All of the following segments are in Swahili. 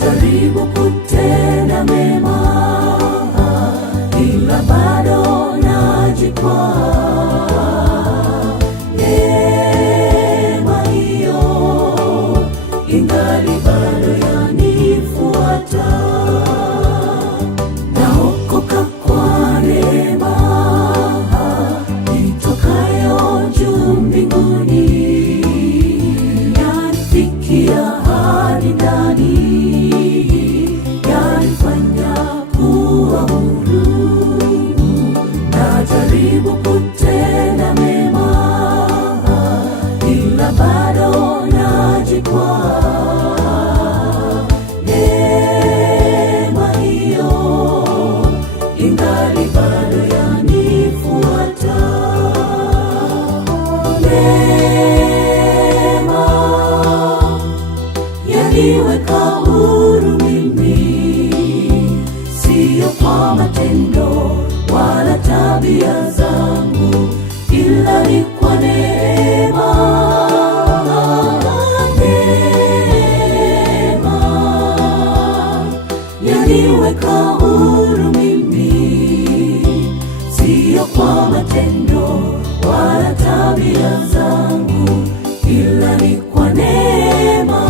Najaribu kutenda mema, ila bado najikwaa. Neema hiyo ingali bado yanifuata. Naokoka kwa neema itokayo juu mbinguni, yanifikia hadi ndani, yanifanya kuwa huru. Najaribu kutenda mema, ila bado najikwaa. Neema hiyo ingali bado yanifuata. Neema yaniweka huru mimi, siyo kwa matendo wala tabia zangu, ila ni kwa neema. Neema yaniweka huru mimi, siyo kwa matendo wala tabia zangu, ila ni kwa neema.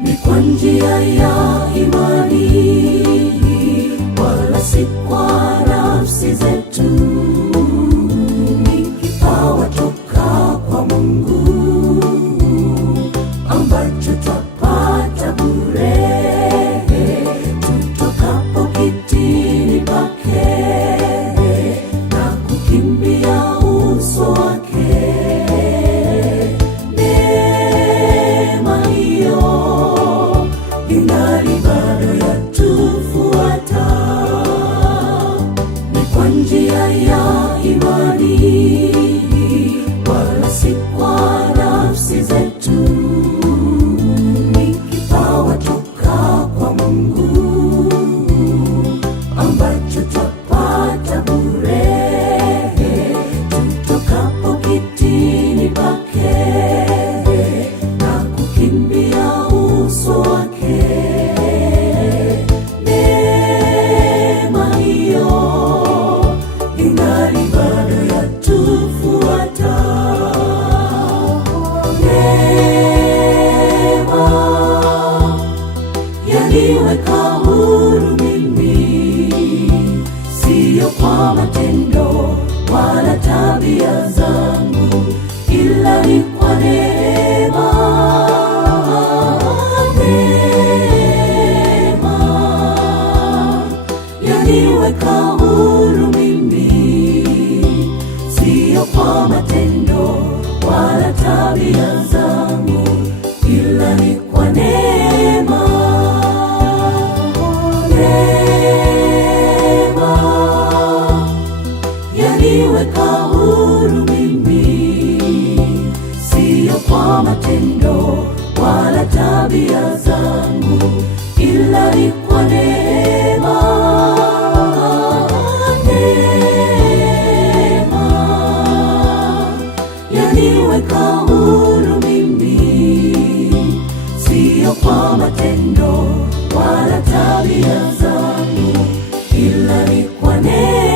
Ni kwa njia ya imani, wala si kwa nafsi zetu. Ni kipawa toka kwa Mungu ambacho twapata bure tutokapo kitini pake na kukimbia uso wake. Neema hiyo ingali bado yatufuata. Ni kwa njia ya imani, wala si kwa nafsi zetu. Ni kipawa toka kwa Mungu ambacho twapata bure tutokapo kitini pake na kukimbia uso wake. Neema hiyo ingali bado yatufuata. Neema yaniweka huru mimi, siyo kwa matendo wala tabia zangu, ila ni kwa neema. Neema yaniweka huru mimi, siyo kwa matendo wala tabia zangu, ila ni kwa neema. Neema yaniweka huru mimi, siyo kwa matendo wala tabia zangu, ila ni kwa neema. Neema yaniweka huru mimi, siyo kwa matendo wala tabia zangu, ila ni kwa neema.